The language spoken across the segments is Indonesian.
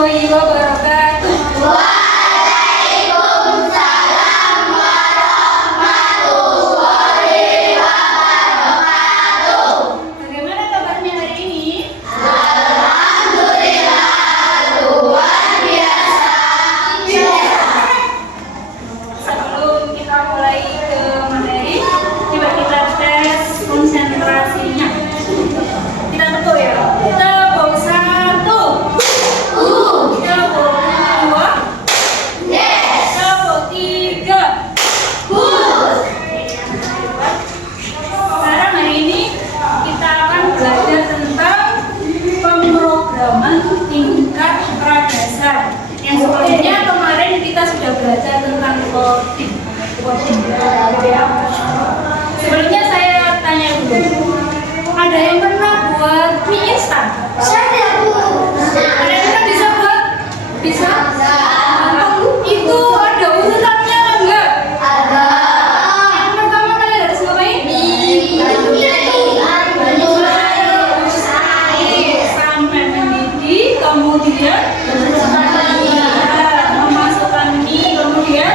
warahmatullahi wabarakatuh. Waalaikumsalam warahmatullahi wabarakatuh. Bagaimana kabarnya hari ini? Alhamdulillah, luar biasa. Sebelum kita mulai ke materi, coba kita tes konsentrasinya. Kita tentu ya. Tepuk 1. Tepuk 2. Yes. Tepuk 3. Good. Sekarang hari ini kita akan belajar tentang pemrograman tingkat pradasar. Yang sebelumnya kemarin kita sudah belajar tentang coding. Sebelumnya saya tanya dulu, ada yang pernah buat mie instan? Saya Bu. Ada yang pernah bisa buat? Bisa? Itu ada urutannya enggak? Ada. Yang pertama kalian harus ngapain? Sampai mendidih, kemudian memasukkan mie, kemudian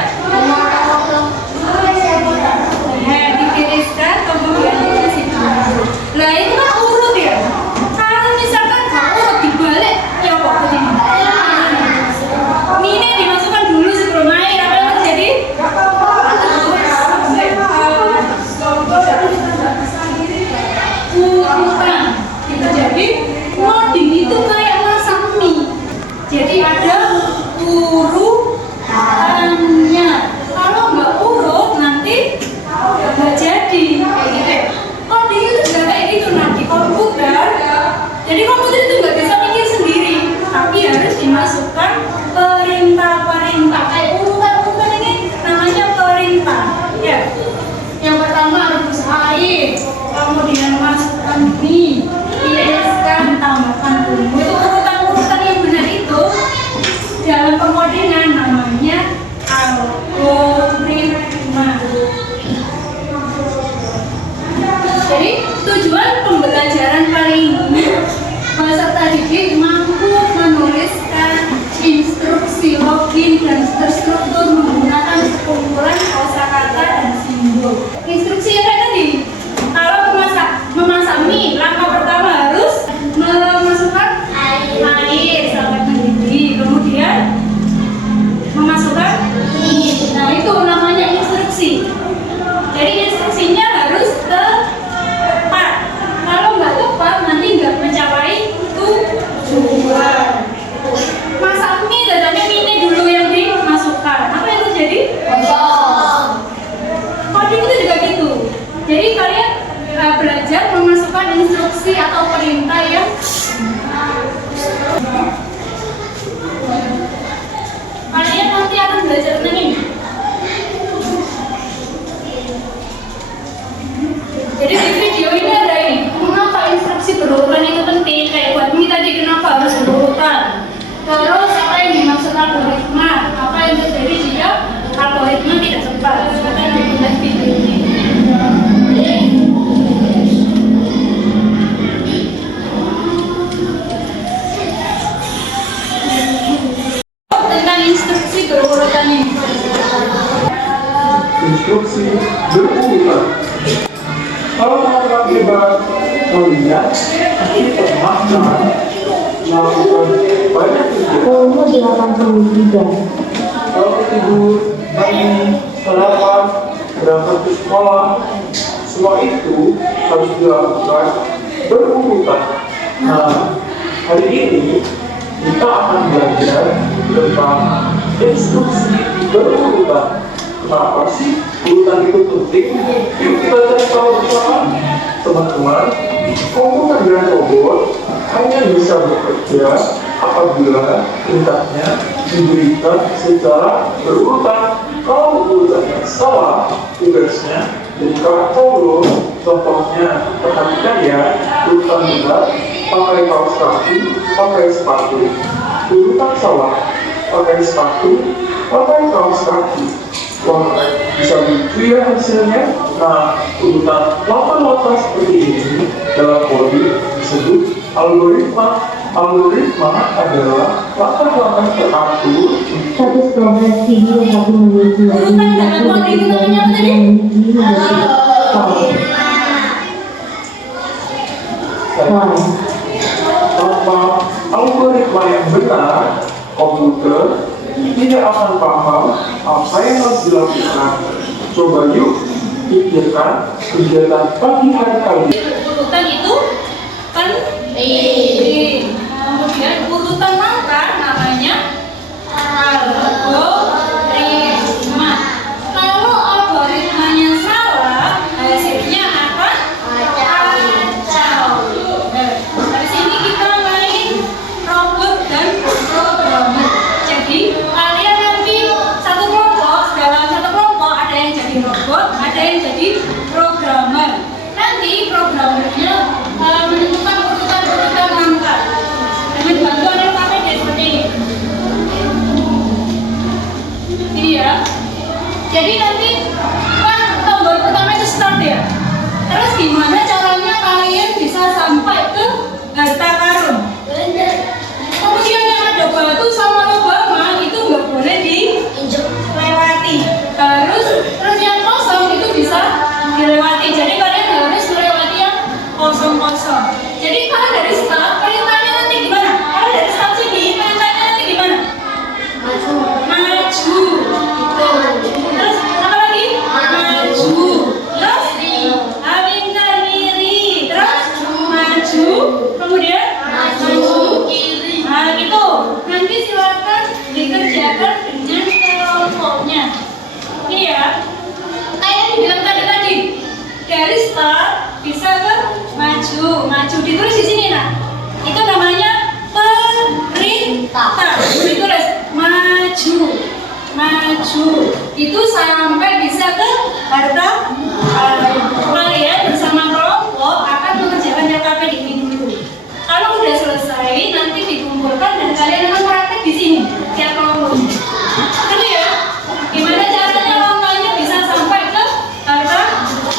ditiriskan, kemudian diisi dulu. Nah itu kan urut ya. Kalau misalkan nggak urut dibalik, ya kok begini. Mie dimasukkan dulu sebelum air, apa yang terjadi? Urutan. Itu jadi coding itu kayak masak mie. Jadi ada urutannya. Kalau nggak urut nanti nggak jadi kayak gitu ya. Coding itu juga kayak gitu. Nah di komputer, jadi komputer itu nggak bisa mikir sendiri, tapi harus dimasukkan perintah-perintah. Kayak urutan-urutan ini namanya perintah. Ya. Yang pertama rebus air, kemudian masukkan mie, tiriskan, tambahkan bumbu. Itu urutan-urutan yang benar itu dalam pengodingan namanya algoritma. Jadi tujuan pembelajaran kali ini peserta didik mampu menuliskan instruksi login dan terstruktur menggunakan sekumpulan kosakata dan simbol. Instruksi yang kayak tadi, kalau memasak mie, langkah pertama harus memasukkan air sampai mendidih, kemudian memasukkan mie. Nah itu namanya instruksi. Jadi instruksinya harus tepat. Kalau nggak tepat nanti nggak mencapai tujuan. Masak mie, dadanya mie dulu yang dimasukkan. Apa yang terjadi? Coding itu juga gitu. Jadi kalian belajar memasukkan instruksi atau perintah yang kalian nanti akan belajar tentang ini. Jadi di video ini ada ini, mengapa instruksi berurutan itu penting? Kayak buat mie tadi kenapa harus berurutan? Terus apa yang dimaksud algoritma? Apa yang terjadi jika algoritma tidak tepat? Kita akan lihat video ini. Tentang instruksi berurutan ini. Instruksi berurutan. Kalau melakukan hebat, melihat arti pemaknaan, melakukan banyak kegiatan. Umur 83. Kalau tidur, mandi, sarapan, berangkat ke sekolah, semua itu harus dilakukan berurutan. Nah, hari ini kita akan belajar tentang instruksi berurutan. Kenapa sih urutan itu penting? Yuk kita cari tahu bersama. Teman-teman, komputer dan robot hanya bisa bekerja apabila perintahnya diberikan secara berurutan. Kalau urutannya salah, tugasnya jadi kacau loh. Contohnya, perhatikan ya, urutan benar, pakai kaos kaki, pakai sepatu. Urutan salah, pakai sepatu, pakai kaos kaki. Wah, bisa begitu ya hasilnya. Nah, urutan lama-lama seperti ini dalam coding disebut algoritma. Algoritma adalah langkah-langkah teratur Satu progres video satu menit Urutan dalam kode itu namanya apa tadi? tanpa algoritma yang benar, komputer tidak akan paham apa yang harus dilakukan. Coba yuk pikirkan kegiatan pagi hari kalian. Urutan itu penting. Kemudian urutan langkah namanya algoritma. Kalau algoritmanya salah, hasilnya akan kacau. Dari sini kita main robot dan programmer. Jadi kalian nanti satu kelompok, dalam satu kelompok ada yang jadi robot, ada yang jadi programmer. Nanti programmernya menentukan urutan-urutan langkah dengan bantuan alfabet seperti ini. Ini ya. Jadi nanti kan tombol pertama itu start ya. Terus gimana caranya kalian bisa sampai ke harta karun? Kemudian yang ada batu sama lubang itu nggak boleh dilewati. Terus yang kosong itu bisa dilewati. Jadi kalian harus melewati yang kosong-kosong. Jadi kalau dari start perintahnya nanti gimana? Kalau dari start sini perintahnya nanti gimana? Maju. Terus apa lagi? Maju. Terus alingkan kiri. Terus maju. Kemudian maju kiri. Nah gitu. Nanti silakan dikerjakan dengan kelompoknya. Ini ya. Kayak dibilang tadi. Dari start bisa ke maju ditulis di sini nah. Itu namanya perintah. Ditulis maju. Itu sampai bisa ke harta karun. Kalian bersama kelompok akan mengerjakan LKP di ini dulu. Kalau udah selesai nanti dikumpulkan dan kalian akan praktek di sini tiap kelompok. Gitu ya. Gimana caranya langkahnya bisa sampai ke harta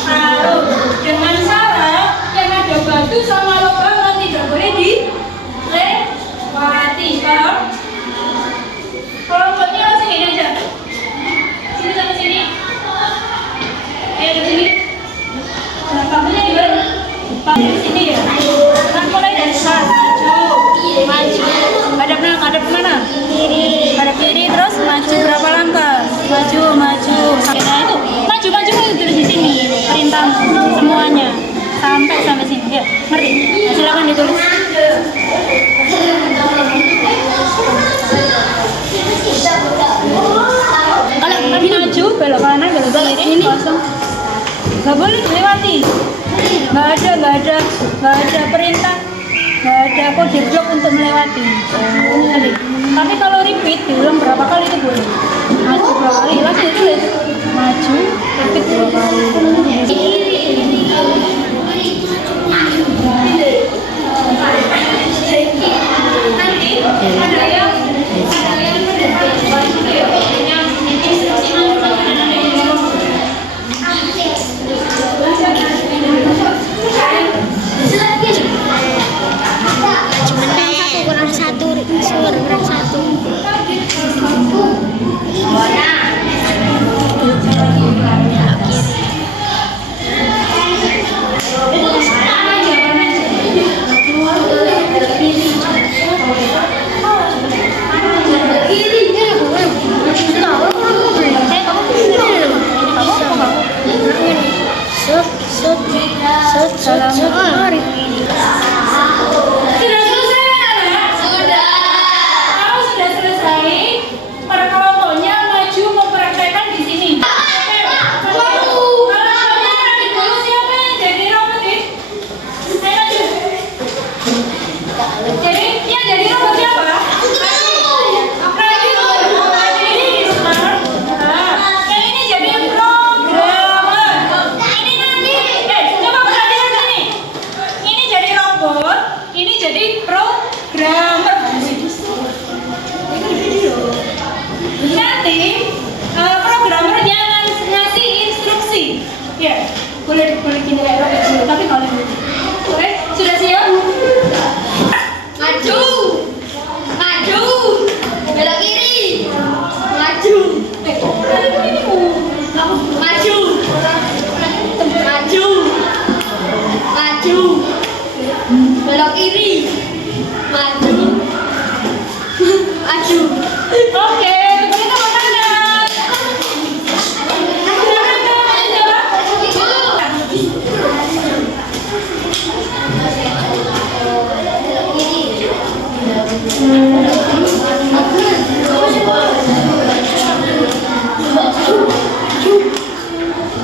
karun dengan syarat yang ada batu sama lubang tidak boleh dilewati. Paham? Kelompoknya langsung ini aja. Sini sampai sini. Ke sini. Nah, kamunya di mana? Pakai di sini ya. Kan mulai dari start. Maju. Hadap mana? Hadap kiri terus maju berapa langkah? Maju. Nah itu maju itu di sini. Perintah semuanya sampai sini. Ya, ngerti? Silakan ditulis. Kalau maju belok kanan belok kiri kosong. Gak boleh dilewati. Gak ada perintah. Gak ada kode blok untuk melewati. Tapi kalau repeat diulang berapa kali itu boleh. Maju berapa kali langsung ditulis. Maju repeat berapa kali. Kurang satu.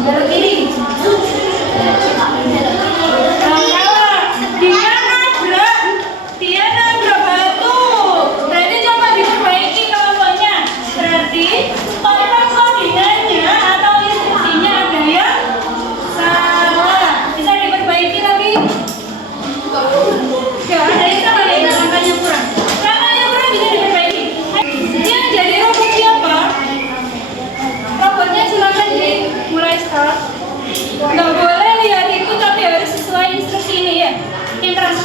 Belok kiri. Dia nabrak batu. Berarti coba diperbaiki kelompoknya. Berarti tolong codingannya atau instruksinya ada yang salah. Bisa diperbaiki lagi? Ya, ada yang salah ya, angkanya kurang. Angkanya kurang bisa diperbaiki. Yang jadi robot siapa? Robotnya silakan dimulai start. Nggak boleh lihat itu tapi harus sesuai instruksi ini ya. Yang keras.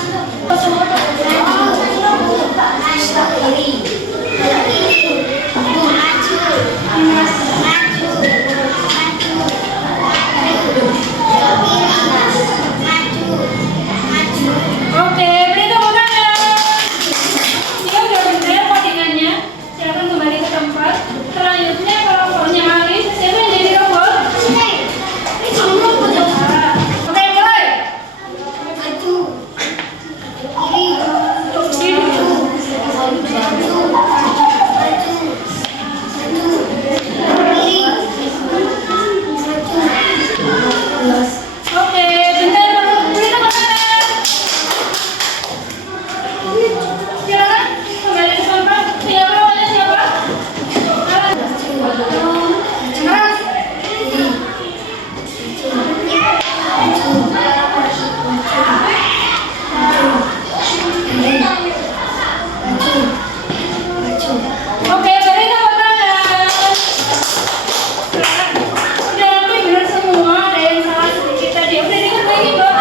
Oke, beri tepuk tangan. Dia udah benar codingannya. Silakan kembali ke tempat. Selanjutnya kelompoknya Alis. Siapa yang jadi robot? Oke, mulai. Oke, bentar beri tepuk tangan. Silakan kembali ke tempat. Siapa namanya siapa? Keras. Oke, beri tepuk tangan. Udah hampir benar semua, ada yang salah sedikit tadi. Udah diperbaiki, Mbak?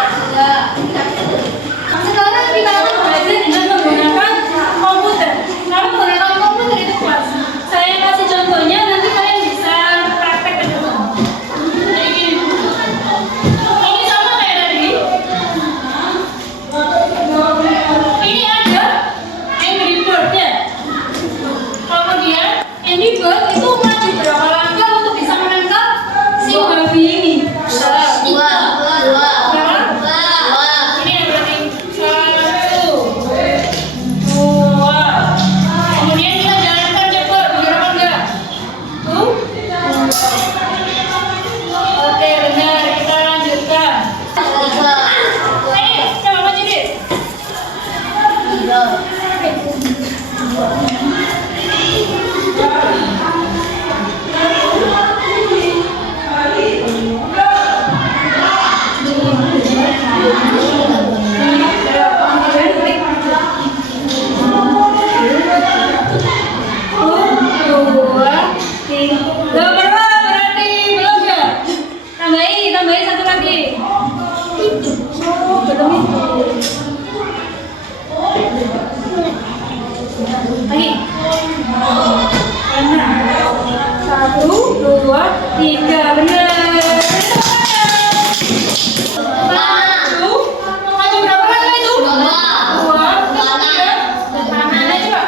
Sekarang kita akan belajar dengan menggunakan komputer. Kalau menggunakan komputer itu kelas. Saya kasih contohnya, nanti kalian bisa praktek ke rumah. Jadi gini. Ini sama kayak tadi. Ini ada Angry Bird ya. Kemudian Angry Bird itu maju berapa langkah untuk bisa menangkap si babi ini? Ini berarti 1, 2. Kemudian kita jalankan cepat, benar apa enggak? Tuh. Oke, benar. Kita lanjutkan. Coba maju deh. Tambahin satu lagi. Lagi. Benar. 1, 2, 3. Benar. Maju berapa langkah itu? 2, 3. Tangannya coba.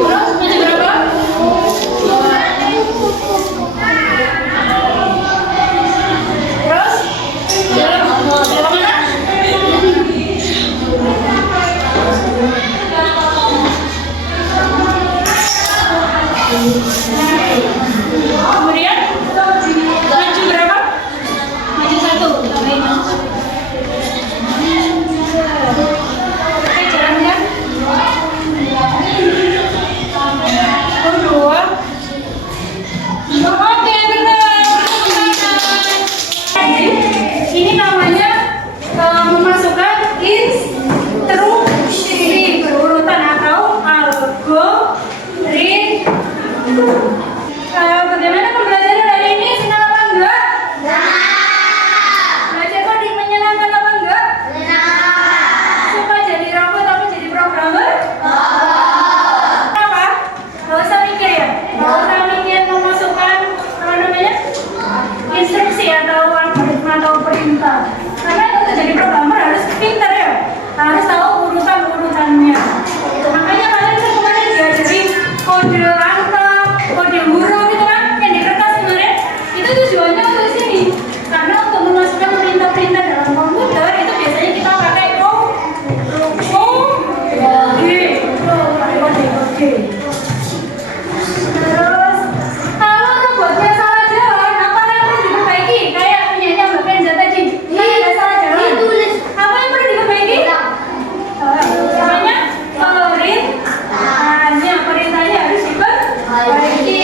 Terus maju berapa? 2. harus tahu urutan-urutannya. Makanya kalian bisa kemarin diajari kode angka, kode huruf itu kan yang di kertas kemarin. Itu tujuannya untuk sini. Karena untuk memasukkan perintah-perintah dalam komputer itu biasanya kita pakai kode. Terus kalau robotnya salah jalan, apa yang perlu diperbaiki? Kayak punyanya Mbak Kenza tadi. Kan ada salah jalan. Ditulis. Apa yang perlu diperbaiki? Namanya perintahnya harus diperbaiki.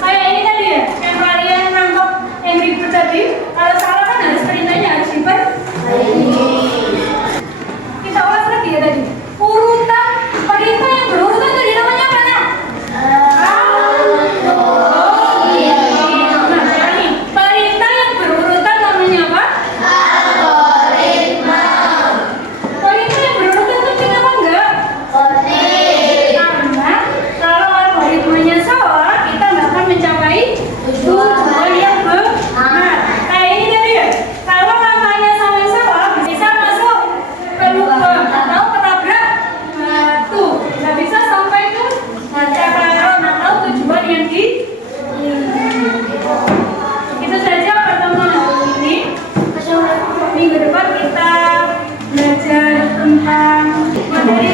Kayak ini tadi ya, yang kalian nangkep yang ribut tadi. Kalau salah kan harus perintahnya harus diperbaiki. Kita ulas lagi ya tadi. Urutan perintah yang berurutan tadi namanya apa ya? Nah, sekarang nih, perintah yang berurutan namanya apa? Algoritma. Perintah yang berurutan penting apa enggak? Penting. Karena kalau algoritmanya salah, kita nggak akan mencapai tujuan yang benar. Kayak ini tadi ya, kalau namanya sama salah, bisa masuk ke lubang atau ketabrak batu, nggak bisa sampai ke sasaran atau tujuan yang itu saja pertemuan hari ini. Minggu depan kita belajar tentang materi